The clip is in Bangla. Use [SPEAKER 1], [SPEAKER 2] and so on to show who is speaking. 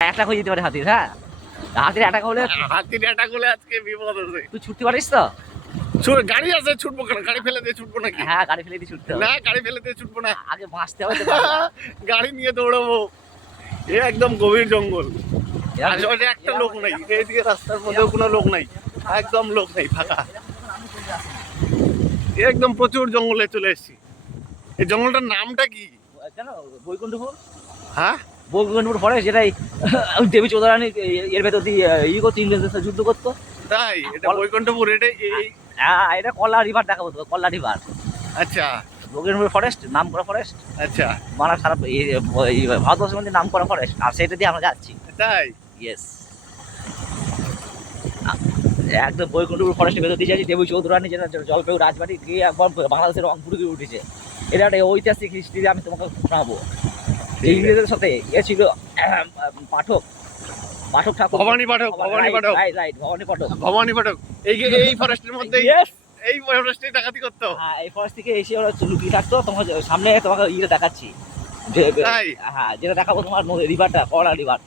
[SPEAKER 1] অ্যাটাক হয়ে যেতে পারে হাতির হ্যাঁ? হাতির অ্যাটাক হলে
[SPEAKER 2] হাতির অ্যাটাক হলে আজকে বিপদ আছে।
[SPEAKER 1] তুই ছুটতে পারিস তো?
[SPEAKER 2] ছুট- গাড়ি আছে ছুটবো কেন? গাড়ি ফেলে দিয়ে ছুটবো নাকি?
[SPEAKER 1] হ্যাঁ গাড়ি ফেলে দিয়ে ছুটতে
[SPEAKER 2] না গাড়ি ফেলে দিয়ে ছুটবো না।
[SPEAKER 1] আগে বাঁচতে হবে
[SPEAKER 2] গাড়ি। নিয়ে দৌড়াবো। এ একদম গভীর জঙ্গল। আশেপাশে একটা লোক নাই। এইদিকে রাস্তার মধ্যেও কোনো লোক নাই। একদম লোক নাই ফাঁকা। একদম প্রচুর জঙ্গলে চলে এসেছি। এই জঙ্গলটার নামটা কি?
[SPEAKER 1] জানো বৈকুণ্ঠপুর
[SPEAKER 2] হ্যাঁ?
[SPEAKER 1] বৈকুণ্ঠপুর ফরেস্ট যেটাই দেবী চৌধুরানী এর ভেতর দিয়ে ই করতো ইংরেজদের সাথে যুদ্ধ করতো।
[SPEAKER 2] তাই? এটা বৈকুণ্ঠপুর এটা এই
[SPEAKER 1] হ্যাঁ এটা কল্লা রিভার দেখাবো তো কল্লা রিভার
[SPEAKER 2] আচ্ছা।
[SPEAKER 1] বৈকুণ্ঠপুর ফরেস্ট নাম করা ফরেস্ট
[SPEAKER 2] আচ্ছা।
[SPEAKER 1] মানে সারা ভারতবর্ষের মধ্যে নাম করা ফরেস্ট আর সেটা দিয়ে আমরা যাচ্ছি।
[SPEAKER 2] তাই?
[SPEAKER 1] ইয়েস একদম বৈকুণ্ঠপুর ফরেস্টের ভেতর দিয়ে যাচ্ছি দেবী চৌধুরানী যেটা জলপাইগুড়ি রাজবাড়ি গিয়ে একবার বাংলাদেশের রংপুরে গিয়ে উঠেছে। এটা একটা ঐতিহাসিক হিস্ট্রি আমি তোমাকে শোনাবো। যে ইংরেজের সাথে ইয়ে ছিল পাঠক পাঠক ঠাকুর।
[SPEAKER 2] ভবানী পাঠক ভবানী পাঠক।
[SPEAKER 1] Right right Bhabani Pathak.
[SPEAKER 2] Bhabani Pathak. এই এই ফরেস্টের মধ্যে! এই ফরেস্টে ডাকাতি করতো।
[SPEAKER 1] হ্যাঁ এই ফরেস্ট থেকে এসে ওরা লুকিয়ে থাকতো তোমার সামনে তোমাকে ইয়ে দেখাচ্ছি। হ্যাঁ যেটা দেখাবো তোমার রিভারটা কলা রিভার